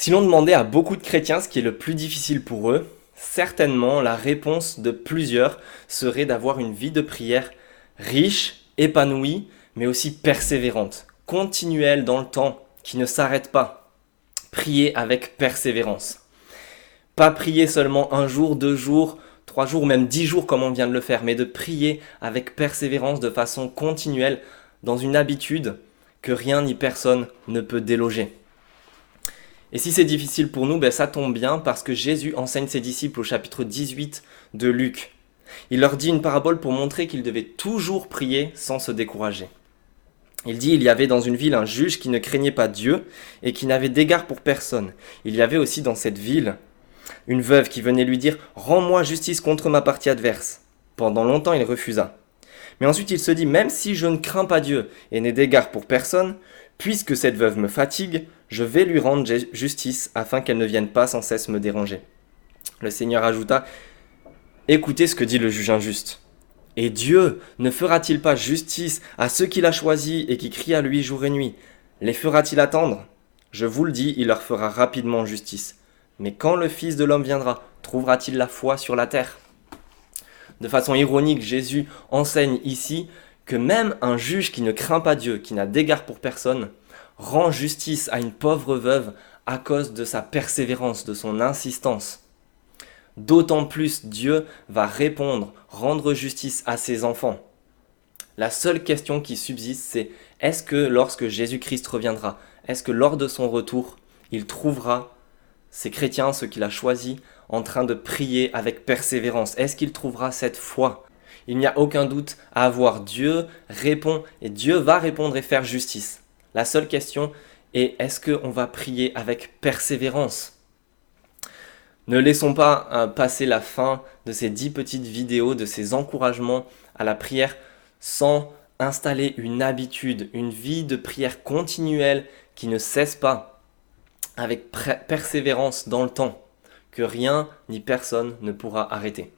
Si l'on demandait à beaucoup de chrétiens ce qui est le plus difficile pour eux, certainement la réponse de plusieurs serait d'avoir une vie de prière riche, épanouie, mais aussi persévérante, continuelle dans le temps, qui ne s'arrête pas. Prier avec persévérance. Pas prier seulement un jour, 2 jours, 3 jours, ou même 10 jours comme on vient de le faire, mais de prier avec persévérance de façon continuelle dans une habitude que rien ni personne ne peut déloger. Et si c'est difficile pour nous, ça tombe bien parce que Jésus enseigne ses disciples au chapitre 18 de Luc. Il leur dit une parabole pour montrer qu'ils devaient toujours prier sans se décourager. Il dit, il y avait dans une ville un juge qui ne craignait pas Dieu et qui n'avait d'égard pour personne. Il y avait aussi dans cette ville une veuve qui venait lui dire, rends-moi justice contre ma partie adverse. Pendant longtemps, il refusa. Mais ensuite, il se dit, même si je ne crains pas Dieu et n'ai d'égard pour personne, puisque cette veuve me fatigue, je vais lui rendre justice afin qu'elle ne vienne pas sans cesse me déranger. Le Seigneur ajouta, écoutez ce que dit le juge injuste. Et Dieu ne fera-t-il pas justice à ceux qu'il a choisis et qui crient à lui jour et nuit? Les fera-t-il attendre? Je vous le dis, il leur fera rapidement justice. Mais quand le Fils de l'homme viendra, trouvera-t-il la foi sur la terre? De façon ironique, Jésus enseigne ici que même un juge qui ne craint pas Dieu, qui n'a d'égard pour personne, rend justice à une pauvre veuve à cause de sa persévérance, de son insistance. D'autant plus Dieu va répondre, rendre justice à ses enfants. La seule question qui subsiste, c'est est-ce que lorsque Jésus-Christ reviendra, est-ce que lors de son retour, il trouvera ces chrétiens, ceux qu'il a choisis, en train de prier avec persévérance? Est-ce qu'il trouvera cette foi? Il n'y a aucun doute à avoir. Dieu répond et Dieu va répondre et faire justice. La seule question est est-ce qu'on va prier avec persévérance? Ne laissons pas passer la fin de ces 10 petites vidéos, de ces encouragements à la prière sans installer une habitude, une vie de prière continuelle qui ne cesse pas, avec persévérance dans le temps, que rien ni personne ne pourra arrêter.